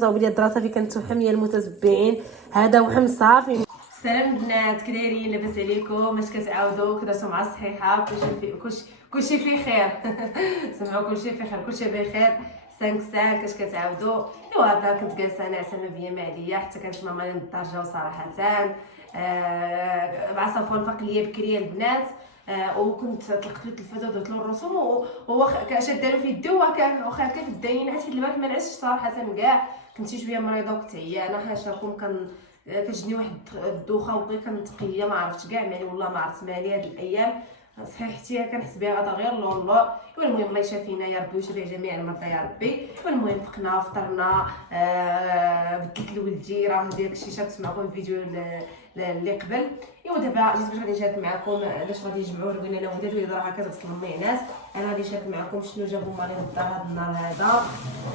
صاوبي ديال الدراسه فين كنتوحم يا المتتبعين. هذا وحم صافي. السلام البنات، كي دايرين؟ لاباس عليكم؟ اش كتعاودوا؟ كدرتو مع الصحيحه؟ كلشي في خير. سمعوا كلشي في خير، كلشي بخير. 5 اش كتعاودوا؟ ايوا هكا كنت جالسه ناعسه ما بيا ما عليا، حتى كنسمع مالي نضطر صراحه. مع صفوان فاق ليا بكري البنات. وكنت طلقت له التلفازه ودرت له الرسوم، وهو شاد له في يدو واخا هكا كداين حيت البارح ما نعستش صراحه كاع. كنت شويه مريضه وكنت عيانه حاشاكم. كتجيني واحد الدوخه وبقي كنتقيه ما عرفتش كاع مالي، والله ما عرفت مالي هاد الايام. صحيحتي كنحس بها غدا غير لولو. المهم الله يشافينا يا ربي ويشافي جميع المرضى يا ربي. المهم فقنا فطرنا، بدلت لولدي راه داك الشيء شفت معكم الفيديو اللي قبل. ايوا دابا جيت باش غادي نشارك معكم علاش غادي نجمعوا روينا انا وداد وليد راه هكا تغسل المعناس. انا غادي نشارك معكم شنو جابوا مالي للدار هذا النهار هذا.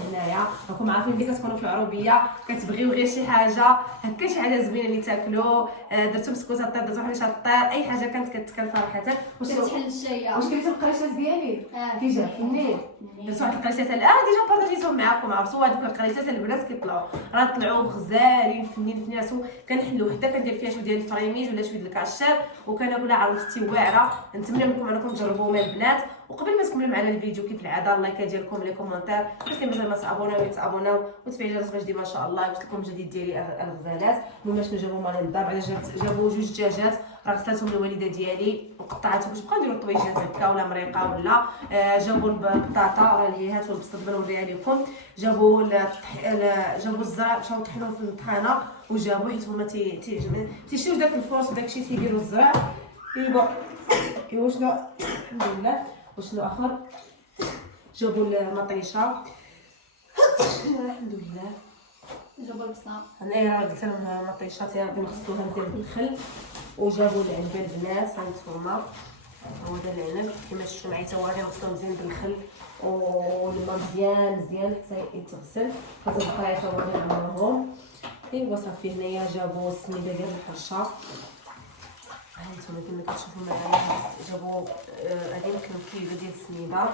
هنايا راكم عارفين ملي كتكونوا في العروبيه كتبغيو غير شي حاجه هكا، شي حاجه زوينه اللي تاكلوا. درتو مسكوته الطير، درتو حريشه الطير، اي حاجه كانت كتكل صراحه. واش كتحل الشايه؟ واش كليتو القريشات ديالي؟ كي جا فنين درت واحد القريشات ديجا بارطاجيتهم معكم. عرفتوا هذوك القريشات البنات كيطلعوا راه طلعوا غزالين فنين. كنحل وحده كندير فيها شويه ديال الفريميج ولا شويه ديال الكعشار، وكناكلها عروستي واعره. نتمنى منكم انكم تجربوها مع البنات. وقبل ما تكملوا معنا الفيديو كيف العاده اللايك ديالكم لي كومونتير، باش مازال ما تابوناو وتفعيل الجرس باش ديما ان شاء الله يوصل لكم الجديد ديالي الغزالات. المهم شنو جابوا مالي للدار؟ بعدا جابوا 2 دجاجات راه غسلتهم الوالده ديالي وقطعتهم باش نبقاو نديروا طويجات هكا ولا مريقه ولا. جابوا البطاطا راه اللي هات والبسط بنوريها لكم. جابوا الزرع مشاو طحنوه في الطحانه وجابوا حيت هما تيشريو داك الفرص وداكشي تيديروا الزرع. ايوا شنو الحمد لله. وشنو اخر؟ جابوا المطيشه الحمد لله. جابوا البصله هنايا قلت لهم المطيشه غادي نغسلوها مزيان بالخل. وجابوا العنبه البنات هانتوما، هو هذا العنب كما شفتوا معايا تا هو غادي نغسلوه مزيان بالخل والماء مزيان حتى يتغسل. هاد البقايا تا هو غادي نعمرهم. ايوا صافي. هنايا جابوا السميده ديال الحرشه هانتوما كما كتشوفوا معايا. جابوا هذه كيلو ديال السميده.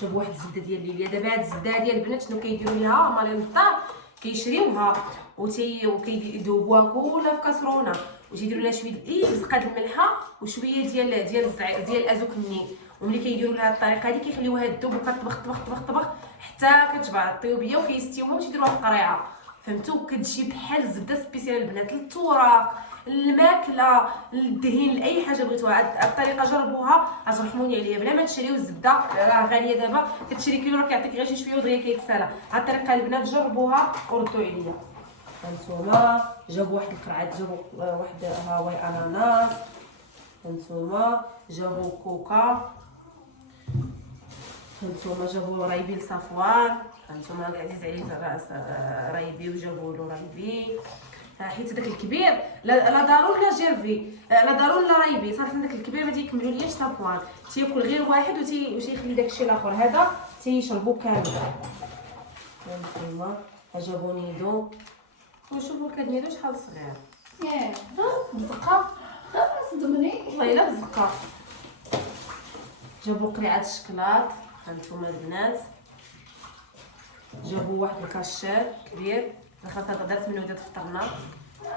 جابوا واحد الزبده ديال ليليا. دابا هاد الزبده ديال البنات شنو كيديروا ليها مالي للدار؟ كيشريوها وكيذوبوها كلها في كاسرونه وتيديروا لها شويه زقاد الملحه وشويه ديال الازوك النين. وملي كيديروا لها الطريقه هذه كيخليوها تذوب وكتطبخ حتى كتبع الطيوبيه وكيستويوها وتيديروها في القريعه. فهمتوا؟ كتجي بحال الزبده سبيسيال البنات للتوراق، الماكله، الدهين، لاي حاجه بغيتوها. الطريقه جربوها غترحموني عليها بلا ما تشريو الزبده راه غاليه. دابا كتشري كيلو راه كيعطيك غير شويه ودغيا كيتسالى. هاد الطريقه البنات جربوها وردوا عليا. هانتوما جابوا واحد القرعه، جابوا واحد هاوي اناناس. هانتوما جابوا كوكا. هانتوما جابوا رايبي لصفوان. هانتوما عزيز عليه رايبي وجابوا له رايبي حيت داك الكبير لا ضروري لا جيرفي لا ضروري لا رايبي. صراحه داك الكبير ما تيكملوا ليش صفوان، تياكل غير واحد وتيخلي داكشي الاخر هذا تيشربوا كامل. هانتوما جابوا نيدو. وشوفوا كاد نيدو شحال صغير. بزقه صدمني والله الا بزقه. جابوا قريعه الشكلاط. هانتوما البنات جابوا واحد الكاشير كبير دخلت غدات من ودات فطرنا.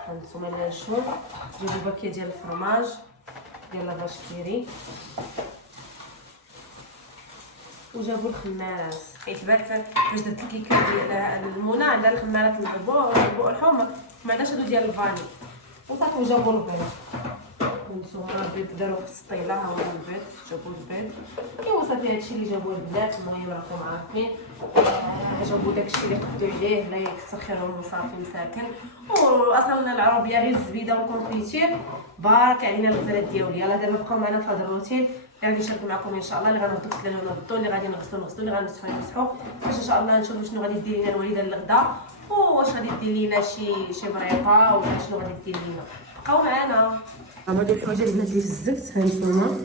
هانتوما لانشون. جابوا باكيه ديال الفرماج ديال لافاش كيري. وجابوا الخمارات حيت بارك فاش درت الكيكه ديال المنى عندها الخمارات البؤر الحمر ما عندهاش هادو ديال الفاني وصافي. وجابوا البيض. هانتوما البيض داروا في السطيله. ها هو البيض، جابوا البيض. ايوا صافي هادشي اللي جابوه البنات. المهم راكم عارفين. جابوا داكشي اللي قدوا عليه الله يكثر خيرهم وصافي مساكن. واصلا العربيه غير الزبيده والكونفيتير بارك علينا الغزالات ديالي. يلاه دابا بقاو معنا في هذا الروتين اللي غادي نشارك معكم ان شاء الله. اللي غنوضوا في الليل ونوضوا، اللي غادي نغسلوا اللي غنمسحوا باش ان شاء الله نشوفوا شنو غادي دير لنا الوالده للغدا، واش غادي دير لنا شي مريقه ولا شنو غادي دير لنا. بقاو معنا. هادو الحوايج البنات اللي في الزبت. هانتوما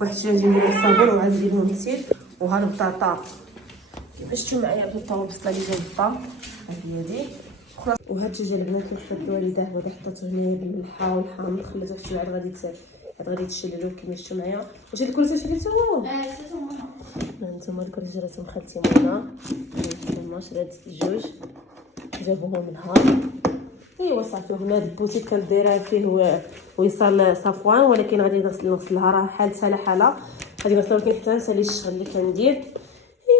واحد شويه ندير الصابون وعاد ندير لهم الزيت. وها البطاطا كيفاش شفتوا معايا البطاطا والبصله اللي جايبها هذه هذه. وهاد الدجاج البنات اللي خدت الوالده هو اللي حطيته هنا بالملحه والحامض خليته شويه عاد غادي تشللو كيما شفتوا معايا. واش هاد الكراسه شريتو؟ شفتو ماما. هانتوما الكراسه جاتهم خالتي منى. هانتوما شرات 2 جابوه منها. ايوا صافي. هنا هاد البوتيك كنديرها فيه وصال صفوان، ولكن غادي نغسلها راه حالتها لا حاله، غادي نغسلها ولكن حتى نسالي الشغل اللي كندير.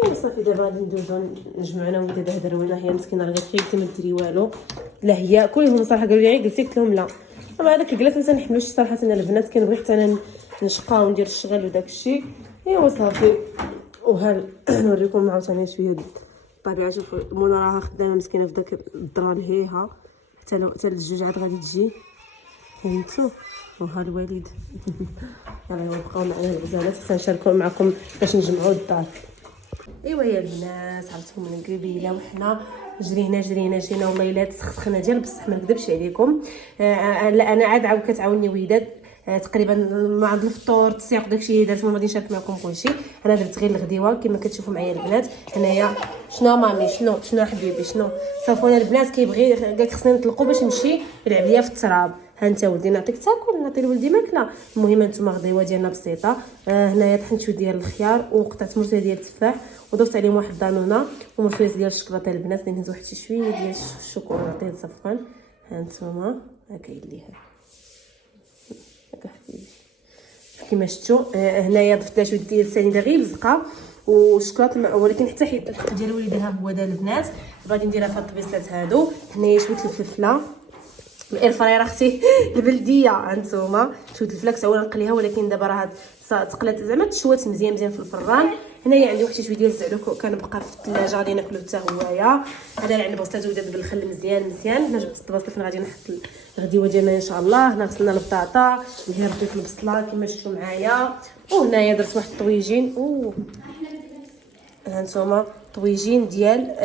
ايوا صافي. دابا غادي ندوزو نجمعو انا ودابا هضروا هي مسكينه راه قالت لي ما ديري والو. لا هي كلهم صراحه قالوا لي غير جلسي، قلت لهم لا مع داك الجلاس ما تنحملوش صراحه. انا البنات كنبغي حتى انا نشقى وندير الشغل وداك الشيء. ايوا صافي. وها نوريكم عاوتاني شويه الطبيعه. شوفوا منى راها خدامه مسكينه في داك الدران هيها، حتى الجوج عاد غادي تجي فهمتوا. وها الوالد يلاه بقاو معنا الغزالات حتى نشاركوا معكم باش نجمعوا الدار. ايوا يا البنات عرفتكم من قبيله وحنا جرينا والله الا تسخسخنا ديال بصح ما نكذبش عليكم. لا انا عاد كتعاوني وداد تقريبا مع الفطور التسيق داكشي درت. ما غادي نشارك معكم كلشي، انا درت غير الغديوه كما كتشوفوا معايا البنات. هنايا شنو مامي شنو حبيبي شنو صافونا البنات كيبغي قالك خصنا نطلقوا باش نمشي نلعب ليا في التراب. ها انت ولدي نعطيك تاكل، نعطي لولدي ماكله. المهم انتما غديوه ديالنا بسيطه. هنايا طحنت شويه ديال الخيار وقطعت مرسيه ديال التفاح وضفت عليهم واحد الدانونه ومرسيه ديال الشكلاطه البنات. نهز واحد شويه ديال الشوكولا نعطيه لصفوان. ها انتما هكا يديها هكا حبيبي كيما شفتوا. هنايا ضفت لها شويه ديال السنيده غير لزقه وشكلاط، ولكن حتى حيت الحق ديال وليدها هو دا البنات. غادي نديرها في الطبيصلات هادو. هنايا شويه الفلفله الاير فراير اختي البلديه هانتوما. شويه الفلفله كنت عاوله نقليها ولكن دابا راه تقلات زعما تشوات مزيان في الفران. هنايا عندي واحد شويه ديال الزعلوك كان بقى في الثلاجه غادي ناكلو حتى هويا. هذا العنب غسلته وداب بالخل مزيان. هنا جبت الطباصه فين غادي نحط الغديوه ديالنا ان شاء الله. هنا غسلنا البطاطا اللي رديت البصله كما شفتوا معايا. وهنايا درت واحد الطويجين هانتوما طويجين ديال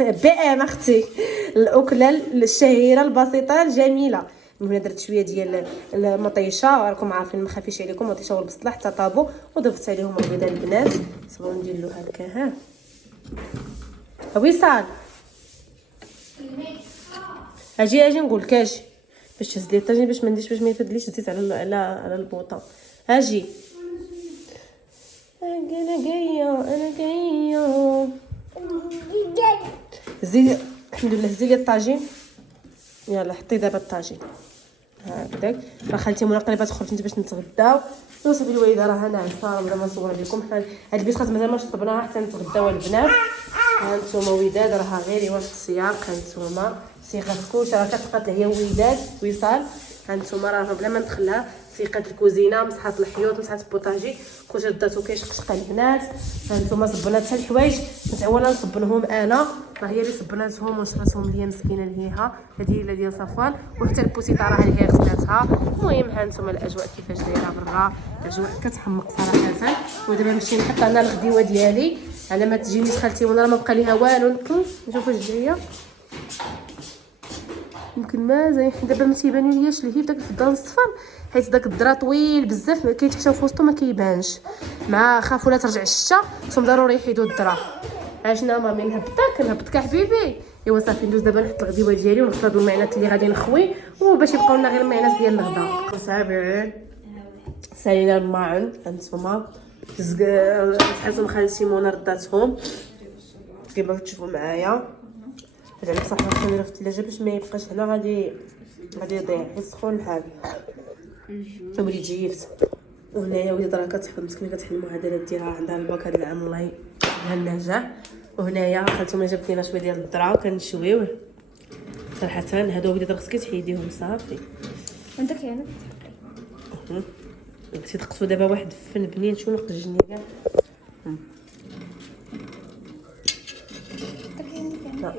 بي ام اختي الاكله الشهيره البسيطه الجميله. هنا درت شويه ديال المطيشه راكم عارفين ما خافيش عليكم، المطيشه والبصله حتى طابوا وضفت عليهم البيضه البنات. صبروا ندير له هكا. ها وصال اجي نقول لك اجي باش تهز لي الطاجين باش ما نديرش باش ما يفدليش الزيت على البوطه. اجي انا جايه زيد الحمد لله. زيد الطاجين يلا حطي دابا الطاجين هكذاك. راه خالتي منى قريبه تخرج انت باش نتغداو. وصافي الوالده راه ناعسه بلا ما نصور لكم. حنا هاد البيسخات مازال ما شطبناها حتى نتغداو البنات. ها انتما وداد راها غير واحد السياق. ها انتما صيغه كلشي راه كتقاتل هي وداد وصال. ها انتما راه بلا ما ندخلها سيقات الكوزينه مسحات الحيوط مسحات البوطاجي كلشي رداتو كيشقشق البنات. ها انتما صبنا حتى الحوايج متعوله نصبنهم انا. راه هي اللي صبناتهم ونشرتهم ليا مسكينه لهيها. هذه هي ديال صفوان وحتى البوسيطه راه اللي هي غسلاتها. المهم ها انتما الاجواء كيفاش دايره برا، الاجواء كتحمق صراحه. ودابا نمشي نحط انا الغديوه ديالي على ما تجيني خالتي منى. راه ما بقى ليها والو. نشوف واش جايه يمكن ما زي دابا ما تيبانلياش اللي هي بداك الفضان الصفر حيت داك الدرا طويل بزاف كيتحشاو في وسطو ما كيبانش. مع خافوا لا ترجع الشتا خصهم ضروري يحيدوا الدرا. عشنا مامي نهبطك حبيبي. ايوا صافي ندوز دابا نحط الغديوه ديالي ونغسل هاد المعينات اللي غادي نخوي وباش يبقاو لنا غير المعينات ديال الغدا. صافي سالينا الماعن هانتوما تحسن خالتي منى رداتهم كيما كتشوفوا معايا. هذا بصح خصنا نديرو في الثلاجه باش ما يبقاش هنا غادي يضيع يسخن الحال. وليد جيفت. وهنايا وليد راه كتحفظ مسكينه كتحل المعادلات ديالها عندها الباك هذا العام الله يهنيها النجاح. وهنايا خالتهم جابت لينا شويه ديال الذره كنشويوه صراحه. هادو وليد راه خصك تحيديهم صافي. انت كاينه بغيتي تقصوا دابا واحد الفن بنين شنو نقجني كاع. لا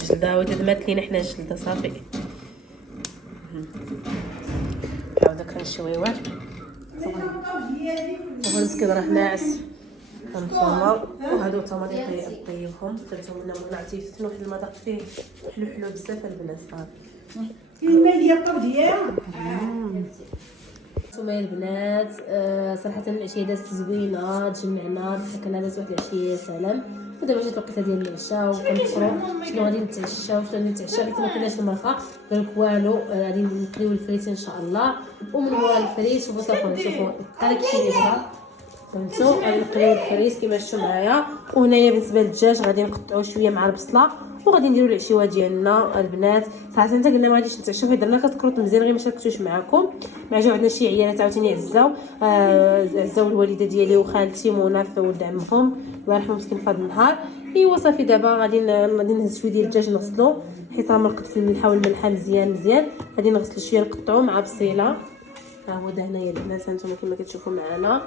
الجلده وداد مات لينا حنا الجلده صافي. عاوده كنشويوه هو المسكين راه ناعس. هانتوما وهادو تما طيبهم درتهم لنا من عرفتي واحد المذاق فيه حلو بزاف البنات صافي. الماء ديال الطبيعه نتوما البنات صراحه العشيه دازت زوينه تجمعنا ضحكنا دازت واحد العشيه يا سلام. ودابا جات الوقيته ديال العشاء وكنفطروا شنو غادي نتعشاو شنو نتعشى حيت ما كناش المرخه قالك والو غادي نقريو الفريت ان شاء الله. ومن ورا الفريت شوفوا صافي شوفوا قالك شي بغا فهمتوا غنقليو الفريس كما شفتوا معايا. وهنايا بالنسبه للدجاج غادي نقطعوه شويه مع البصله وغادي نديروا العشيوه ديالنا البنات. صراحه حتى قلنا ما غاديش نتعشاو حيت درنا كتكروت مزيان غير ما شاركتوش معكم. مع جاو عندنا شي عيالات عاوتاني عزاو الوالده ديالي وخالتي منى ولد عمهم الله يرحمهم مسكين في هذا النهار. ايوا صافي دابا غادي نهز شويه ديال الدجاج نغسلو حيت راه مرقد في الملحه والملحه مزيان. غادي نغسلو شويه نقطعو مع بصيله. ها هو ده هنايا البنات هانتوما كما كتشوفوا معنا.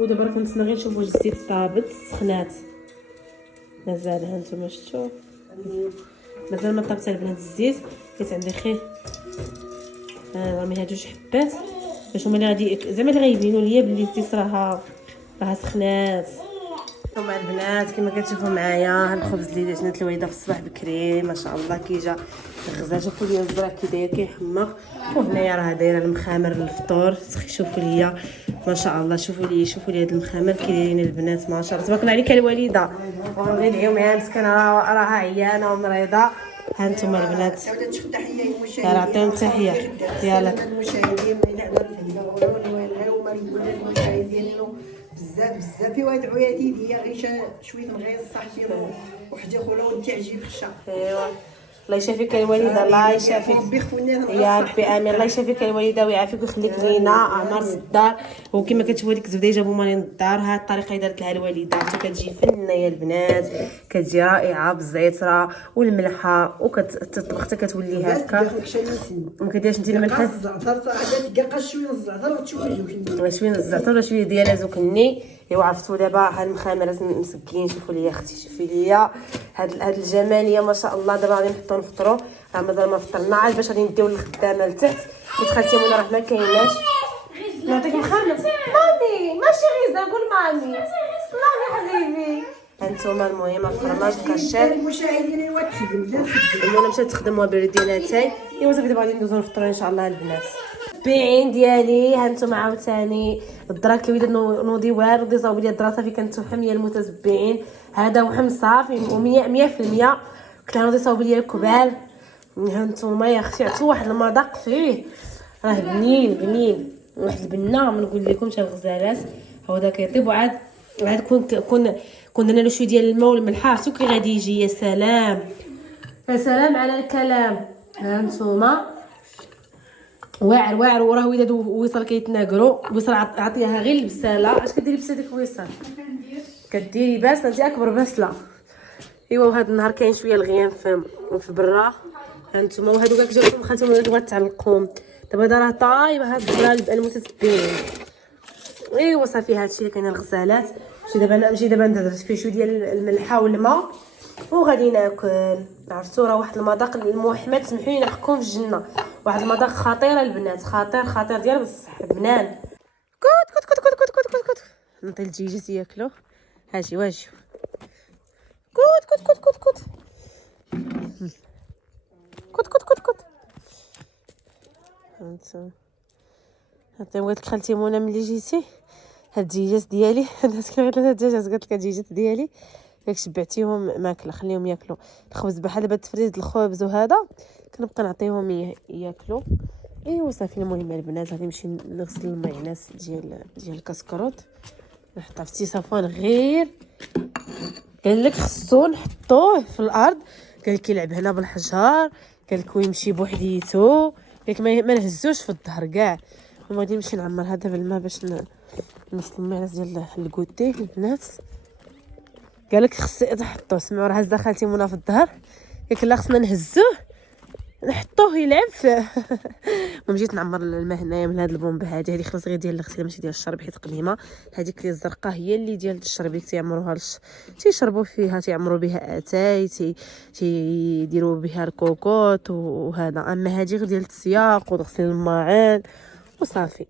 ودابا راه كنتسنى غير نشوف واش الزيت طابت سخنات مازال. هانتوما شفتوا مازال ما طابت البنات الزيت. كانت عندي خير راه هاد جوج حبات باش هما اللي غادي زعما اللي غيبينوا ليا بلي الزيت راها سخنات. هما البنات كما كتشوفوا معايا الخبز اللي جنات الوالده في الصباح بكري ما شاء الله كيجا غزال. شوفوا لي الزرع كي داير كيحمر. وهنايا راه دايره المخامر للفطور. شوفوا لي ما شاء الله شوفوا لي هاد المخامر كي دايرين البنات ما شاء الله تبارك الله عليك الوالده. وغنبغي ندعيو معاها مسكينه راها عيانه ومريضه. ها انتم البنات يلا عطيهم تحيه. يلا المشاهدين بزاف ويدعوا يا ديدي غير شويه نغير صحتي وحده اخرى ونتعجب خشا. ايوا الله يشافيك الوالده الله يشافيك يا ربي امين. الله يشافيك الوالده ويعافيك ويخليك لينا عمر الدار. وكما كتشوفوا ديك الزبده جابوا مالين الدار. ها الطريقه اللي دارت لها الوالده كتجي فنه يا البنات كتجي رائعه بالزيتره والملحه وكتطبخ حتى كتولي هكا. ما كديرش انت الملح الزعتر عاد تلقى شويه الزعتر وتشويه شويه الزعتر ولا شويه ديال زوكني. ايوا عرفتوا دابا ها المخامرات مسكين. شوفوا لي اختي شوفي لي هاد الجماليه ما شاء الله. دابا غادي نحطو نفطروا راه مازال ما فطرنا عاد باش غادي نديو للخدامه لتحت حيت خالتي منى راه ما كايناش. نعطيك مخامر مامي ماشي غيزه قول مامي الله حبيبي. هانتوما المهم الفرماج كاشير المشاهدين يوكلوا المهم مشات تخدم وبرديناتاي. ايوا صافي دابا غادي ندوزو نفطروا ان شاء الله البنات. البيعين ديالي هانتوما عاوتاني الدرا كي وليت نوضي والو دي صاوب لي الدرا صافي كنتو حميه المتتبعين. هذا وحم صافي 100% كنت نوضي صاوب لي الكبال. هانتوما يا اختي عرفتوا واحد المذاق فيه راه بنين واحد البنه ما نقول لكمش الغزالات. هو دا كيطيب وعاد كون درنا له شويه ديال الماء والملح عرفتوا كي غادي يجي. يا سلام على الكلام. هانتوما واعر وراه ولاد وصل كيتناقروا. وصل عطيها غير البساله. اش كديري بسالك وصل كديري باسله انت اكبر باسله. ايوا وهذا النهار كاين شويه الغيام في برا. هانتوما وهادو كاع جاوكم خالتهم ولا بغات تعلقهم. دابا راه طايبه هاد الدرا المتتبعين. ايوا صافي هادشي اللي كاين الغزالات. نمشي دابا ندرس فيه شويه ديال الملحه والماء وغادي ناكل. عرفتوا راه واحد المذاق المحمد سمحوا لي نحكم في الجنه. واحد المذاق خطير البنات خطير ديال بصح بنان. كوت نعطي الدجاجات ياكلوا. هاجي واجي كوت بغيت لك خالتي منى ملي جيتي هاد الدجاجات ديالي. الناس كيبغيو ثلاثه الدجاجات قالت لك الدجاجات ديالي ياك شبعتيهم ماكله خليهم ياكلوا الخبز بحال دابا التفريز الخبز وهذا كنبقى نعطيهم ياكلوا. ايوا صافي المهم البنات غادي نمشي نغسل المعينات ديال الكسكروت نحطها في التيفون. غير قال لك خصو نحطوه في الارض. قال لك يلعب هنا بالحجر. قال لك ويمشي بوحديتو. قال لك ما نهزوش في الظهر كاع. غادي نمشي نعمر هذا بالماء باش نغسل المعينات ديال الكوتي البنات. قال لك خص تحطوه. سمعوا راه هزه خالتي منى في الظهر. قالك لا خصنا نهزوه نحطوه يلعب ومشيت نعمر الماء هنايا من هاد البومبه هذه خلاص غير ديال الغسيل ماشي ديال الشرب حيت قديمه. هذيك اللي الزرقاء هي اللي ديال الشرب اللي تيعمروها تيشربوا فيها تيعمروا بها اتاي تيديروا بها الكوكوط وهذا. اما هذه غير ديال السياق وغسيل الماعن وصافي.